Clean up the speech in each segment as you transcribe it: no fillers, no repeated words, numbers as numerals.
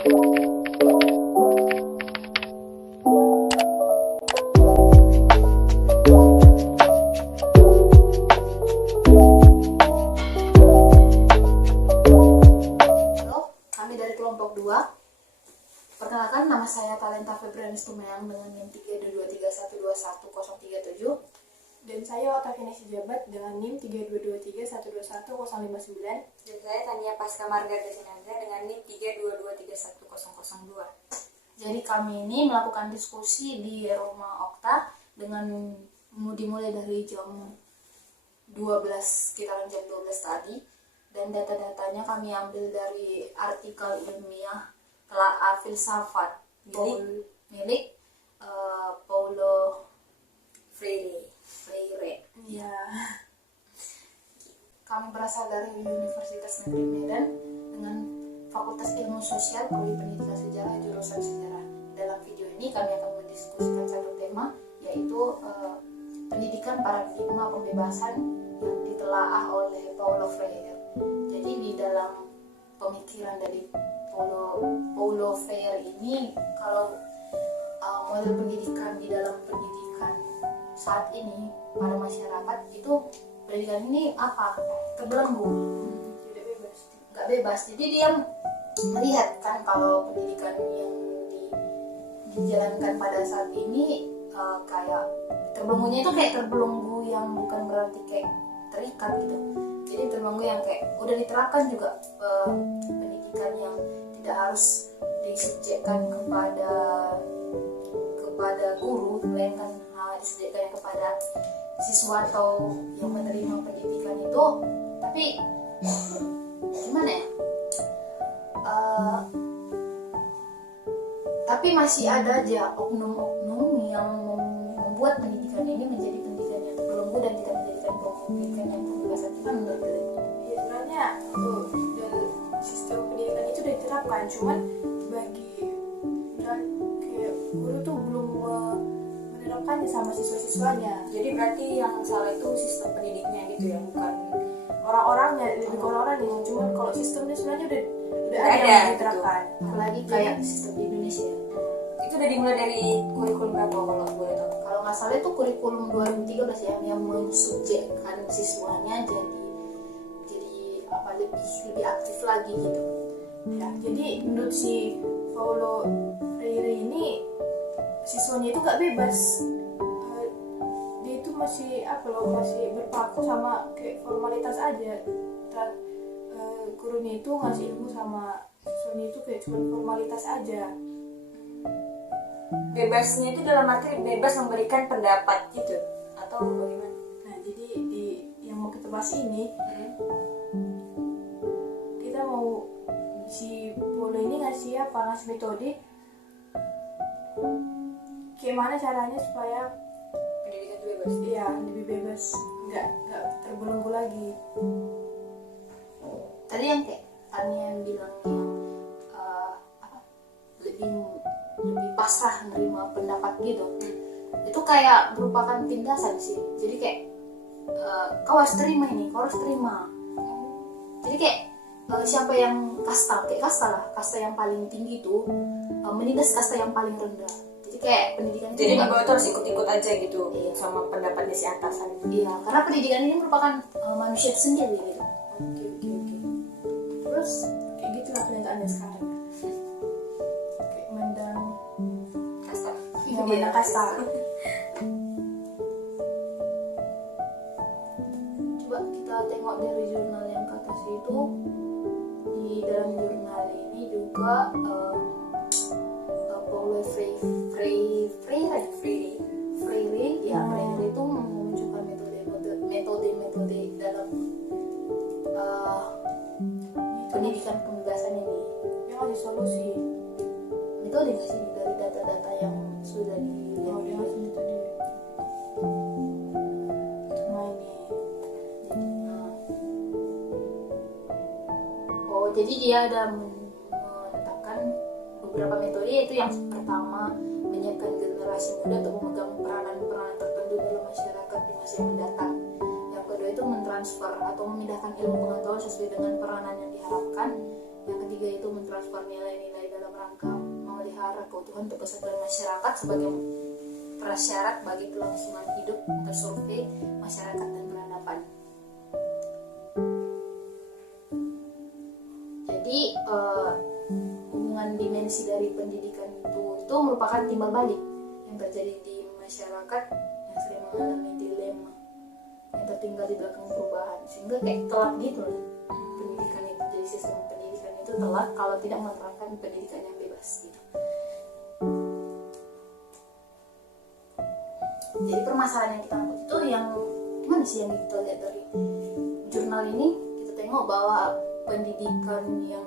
Kami dari kelompok 2. Perkenalkan, nama saya Talenta Febrianis Tumeyang dengan NIM 322312137. Dan saya Otavina Sijabat dengan NIM 32231211059. Dan saya Tania Pasca Margarda Sinandra dengan NIM 322311002. Jadi kami ini melakukan diskusi di rumah Okta dengan dimulai dari jam 12, sekitaran jam 12 tadi. Dan data-datanya kami ambil dari artikel ilmiah telaah filsafat milik Paulo Freire. Ya. Kami berasal dari Universitas Negeri Medan dengan Fakultas Ilmu Sosial, Prodi Pendidikan Sejarah, jurusan Sejarah. Dalam video ini kami akan mendiskusikan satu tema, yaitu pendidikan paradigma pembebasan yang ditelaah oleh Paulo Freire. Jadi di dalam pemikiran dari Paulo Freire ini, kalau model pendidikan di dalam pendidikan saat ini pada masyarakat itu, pendidikan ini apa? Terbelenggu, Tidak bebas. nggak bebas. Jadi dia melihat kan kalau pendidikan yang dijalankan pada saat ini kayak terbelenggunya itu kayak terbelenggu yang bukan berarti kayak terikat gitu. Jadi terbelenggu yang kayak udah diterapkan juga pendidikan yang tidak harus disubjekkan kepada guru, melainkan disubjekkan kepada siswa atau yang menerima pendidikan itu. Tapi gimana ya? Tapi masih ada aja oknum-oknum yang membuat pendidikan ini menjadi pendidikan yang terbelenggu dan tidak menjadikan pendidikan yang pembebasan. Itu menurut kalian? Ya sebenarnya dari sistem pendidikan itu sudah diterapkan, cuman bagi kayak guru tuh belum menerapkannya sama siswa-siswanya. Jadi berarti yang salah itu sistem pendidiknya gitu ya, bukan Orang-orangnya, lebih ke orang-orangnya. Cuman kalau sistemnya sebenarnya udah Udah ada ada, yang diterapkan. Apalagi kayak sistem di Indonesia ya. itu udah dimulai dari kurikulum berapa kalau boleh tahu? Kalau nggak salah itu kurikulum 2013 ya, yang mensubjekkan siswanya jadi apa, lebih aktif lagi gitu. Ya, jadi menurut si Paulo Freire ini, siswanya itu nggak bebas. Dia itu masih masih berpaku sama kayak formalitas aja. Dan gurunya itu ngasih ilmu sama siswanya itu kayak cuma formalitas aja. Bebasnya itu dalam arti bebas memberikan pendapat gitu atau bagaimana? Nah, jadi yang mau kita bahas ini, kita mau si Paulo ini ngasih metode gimana caranya supaya Pendidikan itu bebas. iya lebih bebas, nggak terbelenggu lagi. Tadi yang kayak Tania yang bilang yang lebih pasrah menerima pendapat gitu, itu kayak merupakan tindasan sih. Jadi kayak kau harus terima ini, kau harus terima. Jadi kayak siapa yang kayak kasta yang paling tinggi itu menindas kasta yang paling rendah. Jadi kayak pendidikan Jadi di itu bawah itu harus ikut-ikut aja gitu. Iya. Sama pendapatnya si atasan. iya, karena pendidikan ini merupakan manusia itu sendiri gitu. Oke. Terus kayak gitulah kenyataannya sekarang. Kayak mendang Kasta. mendang kasta. Coba kita tengok dari jurnal yang ke atas itu. Di dalam jurnal ini juga Paulo Freire itu menunjukkan metode dalam pendidikan pembebasan ini. Dia ngasih solusi. Metode nggak sih dari data-data yang sudah Dia ngasih metode. Nah ini. jadi dia ada menetapkan beberapa metode, yaitu yang pertama menyiapkan generasi muda untuk memegang peranan-peranan tertentu dalam masyarakat di masa yang mendatang. Yang kedua itu mentransfer atau memindahkan ilmu pengetahuan sesuai dengan peranan yang diharapkan. Yang ketiga itu mentransfer nilai-nilai dalam rangka memelihara keutuhan untuk kesatuan masyarakat sebagai prasyarat bagi kelangsungan hidup, tersurvei masyarakat dan peradaban. Jadi hubungan dimensi dari pendidikan itu merupakan timbal balik yang terjadi di masyarakat yang sering mengalami dilema yang tertinggal di belakang perubahan, sehingga kayak telat gitu loh pendidikan itu. Jadi sistem pendidikan itu telat kalau tidak menerapkan pendidikan yang bebas gitu. Jadi permasalahan yang kita angkat itu yang gimana sih yang kita lihat dari jurnal ini, kita tengok bahwa pendidikan yang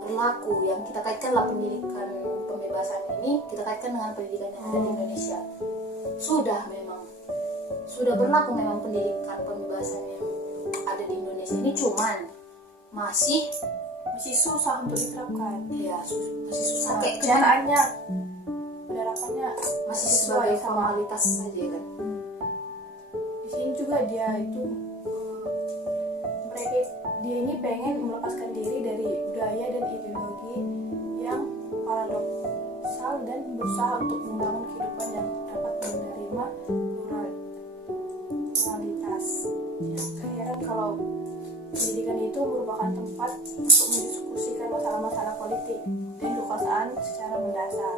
berlaku yang kita kaitkan lah pendidikan pembebasan ini kita kaitkan dengan pendidikan yang ada di Indonesia. Sudah berlaku memang pendidikan pembebasan yang ada di Indonesia ini, cuman masih susah untuk diterapkan. ya masih susah kayak Kenyataannya penerapannya masih sesuai sebagai sama. formalitas saja kan. Di sini juga dia itu dia ini pengen melepaskan diri dari budaya dan ideologi yang paradoksal dan berusaha untuk membangun kehidupan yang dapat menerima pluralitas. Akhirnya kalau pendidikan itu merupakan tempat untuk mendiskusikan masalah-masalah politik dan kekuasaan secara mendasar.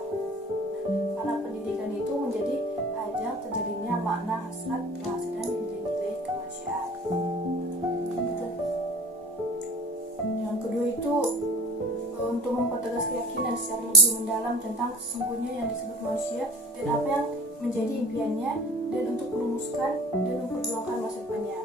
Karena pendidikan itu menjadi ajang terjadinya makna hasrat, bahasa dan nilai-nilai kemanusiaan. Yang kedua itu untuk mempertegas keyakinan secara lebih mendalam tentang sesungguhnya yang disebut manusia dan apa yang menjadi impiannya, dan untuk merumuskan dan memperjuangkan masa depannya.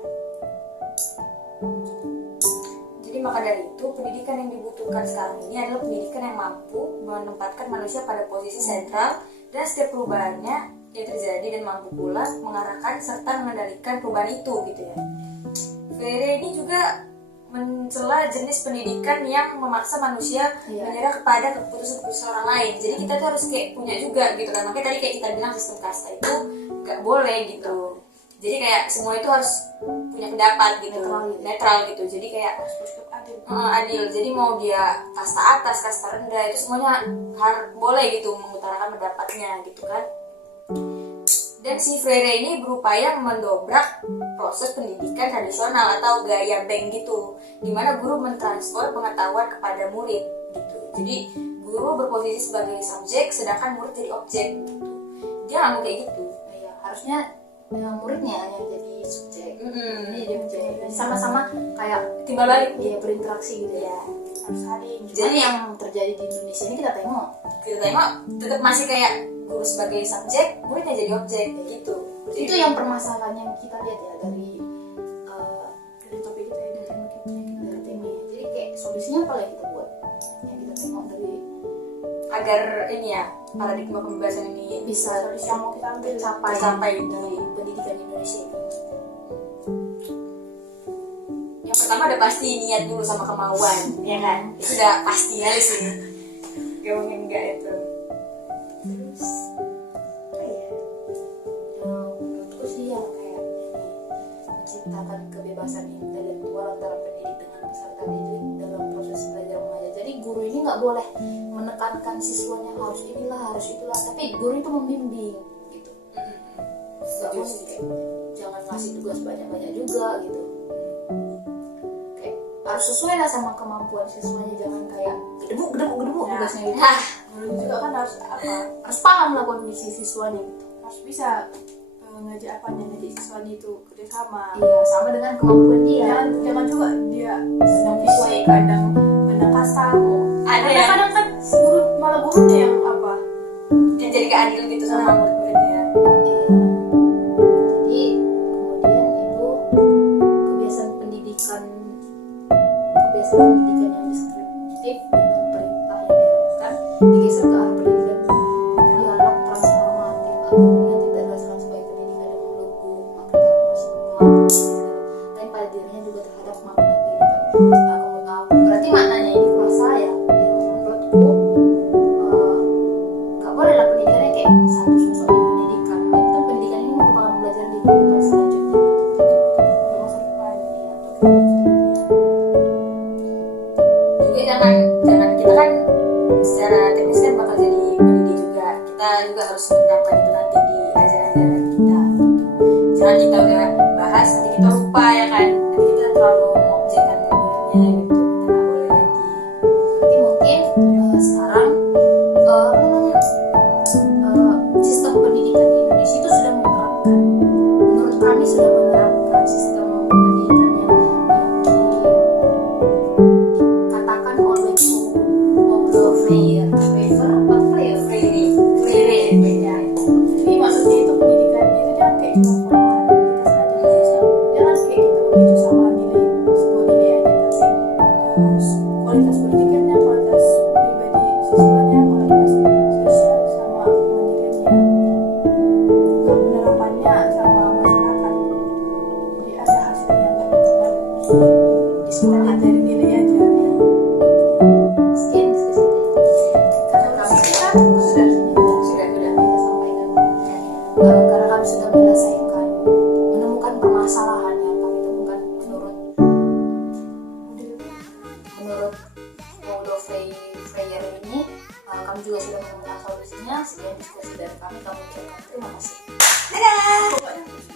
Jadi maka dari itu pendidikan yang dibutuhkan sekarang ini adalah pendidikan yang mampu menempatkan manusia pada posisi sentral dan setiap perubahannya yang terjadi, dan mampu pula mengarahkan serta mengendalikan perubahan itu gitu ya. Freire ini juga mencela jenis pendidikan yang memaksa manusia menyerah kepada keputusan-keputusan orang lain. Jadi kita tuh harus kayak punya juga gitu kan. Makanya tadi kayak kita bilang sistem kasta itu nggak boleh gitu. Jadi kayak semua itu harus punya pendapat gitu, netral gitu. Jadi kayak adil. Jadi mau dia kasta atas, kasta rendah, itu semuanya boleh gitu mengutarakan pendapatnya gitu kan. Dan si Freire ini berupaya mendobrak proses pendidikan tradisional atau gaya bank gitu, dimana guru mentransfer pengetahuan kepada murid gitu. Jadi guru berposisi sebagai subjek, sedangkan murid jadi objek gitu. Dia nggak mau kayak gitu. Ya, harusnya muridnya yang jadi subjek. Ini dia menjadi sama-sama kayak Timbal balik dia berinteraksi gitu ya. Harus saling. Jadi yang terjadi di Indonesia ini kita tengok tetap masih kayak guru sebagai subjek, muridnya jadi objek gitu. itu yang permasalahan yang kita lihat ya dari Topik kita ini dari tema. Jadi kayak solusinya apa yang kita buat? Yang kita tengok dari agar ini ya paradigma pembebasan ini bisa yang mau kita ambil tercapai dalam pendidikan Indonesia ini. Yang pertama udah pasti niat dulu sama kemauan, ya kan? Itu udah pasti aja sih. Gak mungkin enggak itu. Terus menurutku sih yang kayak ini menciptakan kebebasan intelektual antara pendidik dengan peserta didik dalam proses belajar mengajar. Jadi guru ini nggak boleh menekankan siswanya harus inilah harus itulah, tapi guru itu membimbing gitu. Nggak boleh kayak, jangan ngasih tugas banyak-banyak juga gitu. Kayak harus sesuai lah sama kemampuan siswanya, jangan kayak gedebuk tugasnya gitu. Guru juga kan harus Harus paham lah kondisi siswanya gitu. harus bisa ngajak siswanya itu kerjasama. Iya, sama dengan kemampuan dia. Jangan juga dia sedang visual kadang kasar. Ada ya? Kadang kan malah gurunya yang Yang jadi keadil gitu sama murid-muridnya. Iya. Jadi kemudian itu kebiasaan pendidikan yang deskriptif dengan perintah yang diharapkan digeser ke arah pendidikan dialog transformatif agar tidak dilaksanakan sebagai pendidikan yang melulu makna tapi pada dirinya juga terhadap makna kehidupan. Berarti maknanya ini kalau saya menurutku nggak boleh lah pendidikannya kayak satu sosok di pendidikan. Itu pendidikan ini merupakan belajar di kehidupan selanjutnya untuk masa depan Juga secara teknis kan bakal jadi pendidik juga. Kita juga harus menerapkan itu nanti di ajaran-ajaran kita. Jangan kita udah bahas nanti kita lupa ya kan, nanti kita terlalu mengobjekkan muridnya gitu, kita nggak boleh lagi. Berarti mungkin sekarang apa namanya, sistem pendidikan di Indonesia itu sudah menerapkan, menurut kami sudah menerapkan sistem pendidikan yang dikatakan oleh Paulo Freire. Ya. Jadi maksudnya itu pendidikan itu jangan kayak cuma formal kita saja, jangan kayak kita menuju sama nilai sebuah nilai aja, tapi harus kualitas pendidikannya, kualitas pribadi siswanya, kualitas sosial sama kemandiriannya, juga penerapannya sama masyarakat. Jadi ada hasilnya, nggak cuma Disepakati. dari nilai aja ya. Sekian diskusi karena kami Kita sudah kita sampaikan. Karena kami sudah menemukan permasalahan yang kami temukan menurut Paulo Freire ini, kami juga sudah menemukan solusinya. Sekian diskusi dari kami ucapkan terima kasih. Dadah!